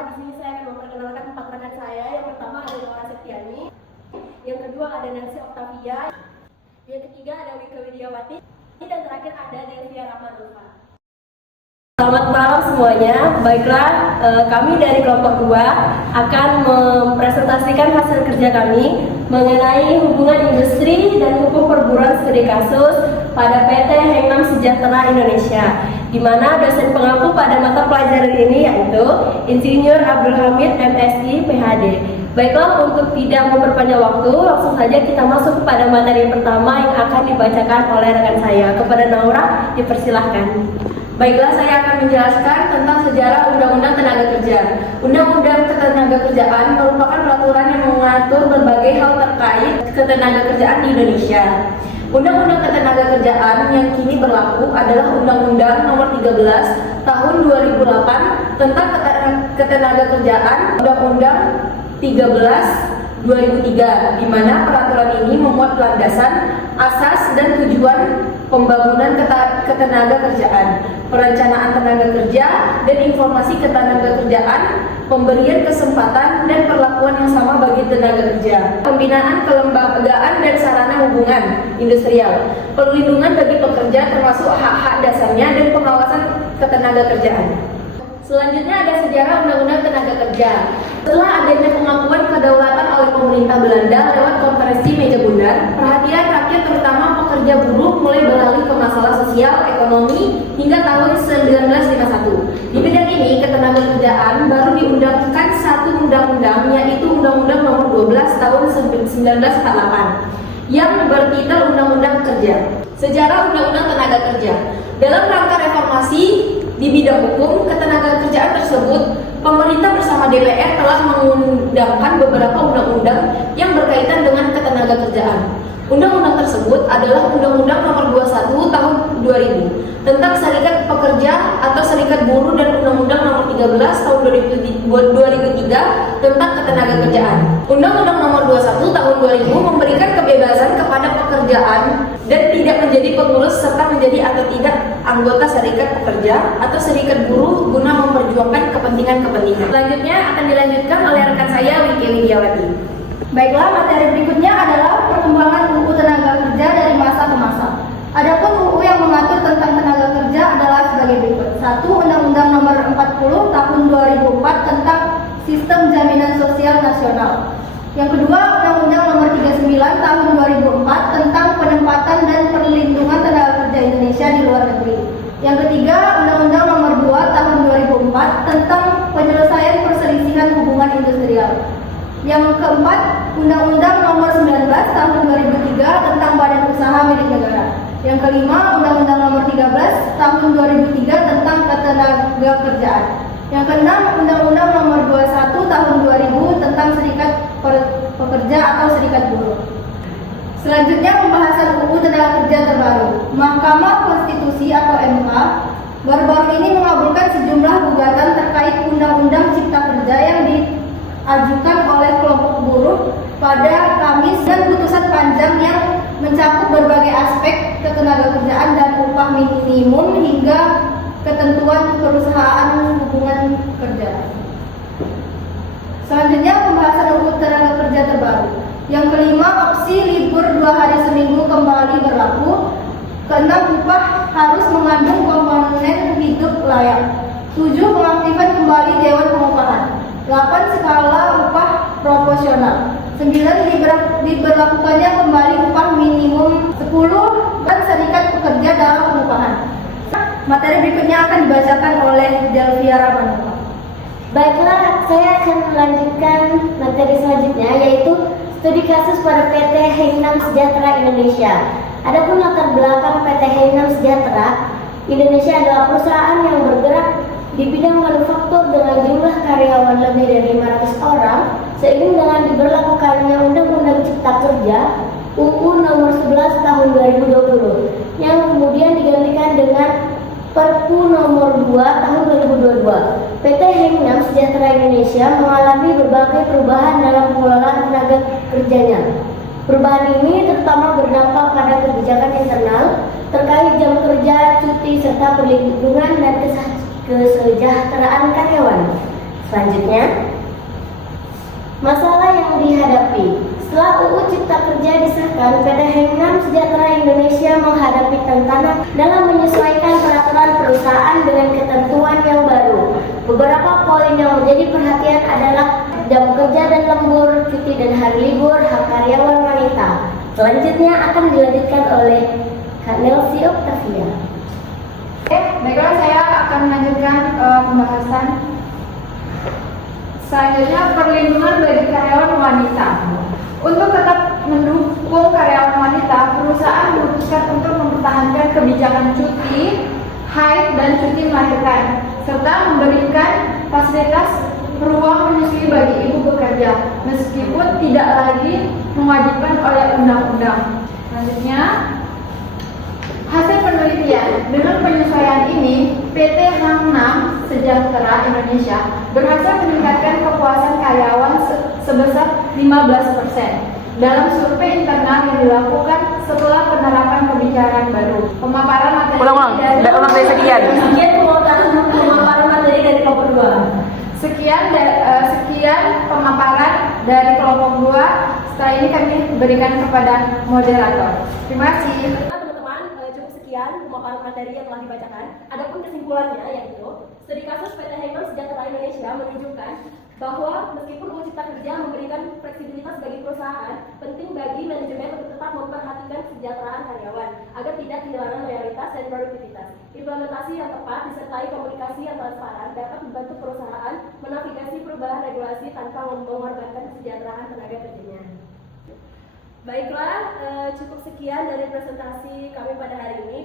Di sini saya akan memperkenalkan 4 rekan saya. Yang pertama ada Nora Septiani, yang kedua ada Nancy Octavia, yang ketiga ada Wika Widiawati, dan terakhir ada Delvia Rahmanova. Selamat malam semuanya. Baiklah, kami dari kelompok 2 akan mempresentasikan hasil kerja kami mengenai hubungan industri dan hukum perburuan studi kasus pada PT Hengam Sejahtera Indonesia, di mana dosen pengampu pada mata pelajaran ini yaitu Insinyur Abdul Hamid MSI PhD. Baiklah, untuk tidak memperpanjang waktu, langsung saja kita masuk kepada materi pertama yang akan dibacakan oleh rekan saya. Kepada Naura, dipersilahkan. Baiklah, saya akan menjelaskan tentang sejarah Undang-Undang Tenaga Kerja. Undang-Undang Ketenagakerjaan merupakan peraturan yang mengatur berbagai hal terkait ketenagakerjaan di Indonesia. Undang-Undang Ketenagakerjaan yang kini berlaku adalah Undang-Undang Nomor 13 Tahun 2008 tentang Ketenagakerjaan, Undang-Undang 13/2003, di mana peraturan ini memuat landasan, asas, dan tujuan pembangunan ketenagakerjaan, perencanaan tenaga kerja, dan informasi ketenagakerjaan, pemberian kesempatan dan perlakuan yang sama bagi tenaga kerja, pembinaan kelembagaan dan sarana hubungan industrial, perlindungan bagi pekerja termasuk hak-hak dasarnya, dan pengawasan ketenagakerjaan. Selanjutnya ada sejarah Undang-Undang Tenaga Kerja. Setelah adanya pengakuan kedaulatan oleh pemerintah Belanda lewat konferensi meja bundar, perhatian rakyat terutama pekerja buruh mulai beralih ke masalah sosial, ekonomi hingga tahun 1951. Di bidang ini, ketenagakerjaan baru diundangkan satu undang-undang, yaitu Undang-Undang Nomor 12 Tahun 1948 yang bertitel Undang-Undang Kerja. Sejarah Undang-Undang Tenaga Kerja. Dalam rangka reformasi di bidang hukum ketenagakerjaan tersebut, pemerintah bersama DPR telah mengundangkan beberapa undang-undang yang berkaitan dengan ketenagakerjaan. Undang-undang tersebut adalah Undang-Undang Nomor 21 Tahun 2000 tentang Serikat Pekerja atau Serikat Buruh, dan Undang-Undang Nomor 13 Tahun 2003 tentang Ketenagakerjaan. Undang-Undang Nomor 21 Tahun 2000 memberikan kebebasan kepada pekerjaan dan tidak menjadi pengurus serta menjadi atau tidak anggota serikat pekerja atau serikat buruh guna memperjuangkan kepentingan-kepentingan. Selanjutnya akan dilanjutkan oleh rekan saya Wiki Widiawati. Baiklah, materi berikutnya adalah perkembangan UU Tenaga Kerja dari masa ke masa. Adapun UU yang mengatur tentang tenaga kerja adalah sebagai berikut. 1. Undang-Undang Nomor 40 Tahun 2004 tentang Sistem Jaminan Sosial Nasional. Yang kedua, Undang-Undang Nomor 39 Tahun 2004 tentang penempatan dan perlindungan tenaga kerja Indonesia di luar negeri. Yang ketiga, Undang-Undang Nomor 2 Tahun 2004 tentang penyelesaian perselisihan hubungan industrial. Yang keempat, Undang-Undang Nomor 19 Tahun 2003 tentang Badan Usaha Milik Negara. Yang kelima, Undang-Undang Nomor 13 Tahun 2003 tentang Ketenagakerjaan. Yang keenam, Undang-Undang Nomor 21 Tahun 2000 tentang Serikat Pekerja atau Serikat Buruh. Selanjutnya, pembahasan UU Tenaga Kerja terbaru. Mahkamah Konstitusi atau MK baru-baru ini mengabulkan sejumlah gugatan terkait Undang-Undang Cipta Kerja yang diajukan oleh kelompok buruh pada Kamis, dan putusan panjang yang mencakup berbagai aspek ketenagakerjaan dan upah minimum hingga ketentuan perusahaan hubungan kerja. Selanjutnya, pembahasan UU Tenaga Kerja terbaru. Yang kelima, opsi libur 2 hari seminggu kembali berlaku. Keenam, upah harus mengandung komponen hidup layak. 7. Pengaktifan kembali Dewan Pengupahan. 8. Skala upah proporsional. 9. Diberlakukannya kembali upah minimum. 10. Dan serikat pekerja dalam pengupahan. Materi berikutnya akan dibacakan oleh Delvia Rahmanova. Baiklah, saya akan melanjutkan materi selanjutnya, yaitu studi kasus pada PT Hengam Sejahtera Indonesia. Adapun latar belakang PT Hengam Sejahtera Indonesia adalah perusahaan yang bergerak di bidang manufaktur dengan jumlah karyawan lebih dari 500 orang, seiring dengan diberlakukannya Undang-Undang Cipta Kerja UU Nomor 11 Tahun 2020 yang kemudian digantikan dengan Perpu Nomor 2 Tahun 2022. PT Hengam Sejahtera Indonesia mengalami berbagai perubahan dalam pengelolaan tenaga kerjanya. Perubahan ini terutama berdampak pada kebijakan internal terkait jam kerja, cuti, serta perlindungan dan kesejahteraan karyawan. Selanjutnya, masalah yang dihadapi. Setelah UU Cipta Kerja disahkan, PT Hengam Sejahtera Indonesia menghadapi tantangan dalam menyesuaikan peraturan perusahaan dengan ketentuan yang baru. Beberapa poin yang menjadi perhatian adalah jam kerja dan lembur, cuti dan hari libur, hak karyawan wanita. Selanjutnya akan dilanjutkan oleh Kak Nelsi Octavia. Baiklah, saya akan melanjutkan pembahasan. Selanjutnya, perlindungan bagi karyawan wanita. Untuk tetap mendukung karyawan wanita, perusahaan memutuskan untuk mempertahankan kebijakan cuti, haid, dan cuti melahirkan, serta memberikan fasilitas ruang menyusui bagi ibu bekerja, meskipun tidak lagi mewajibkan oleh undang-undang. Selanjutnya, hasil penelitian, dengan penyesuaian ini, PT Hengam Sejahtera Indonesia berhasil meningkatkan kepuasan karyawan sebesar 15% dalam survei internal yang dilakukan setelah penerapan kebijakan baru. Pemaparan materi Ulang dari sekian. Sekian pemaparan materi dari kelompok 2. Sekian pemaparan dari kelompok 2. Setelah ini kami berikan kepada moderator. Terima kasih. Teman-teman, cukup sekian pemaparan materi yang telah dibacakan. Adapun kesimpulannya yaitu studi kasus PT Hengam Sejahtera Indonesia menunjukkan bahwa meskipun UU Cipta Kerja memberikan fleksibilitas bagi perusahaan, penting bagi manajemen untuk tetap memperhatikan kesejahteraan karyawan agar tidak kehilangan loyalitas dan produktivitas. Implementasi yang tepat disertai komunikasi yang transparan dapat membantu perusahaan menavigasi perubahan regulasi tanpa mengorbankan kesejahteraan tenaga kerjanya. Baiklah, cukup sekian dari presentasi kami pada hari ini.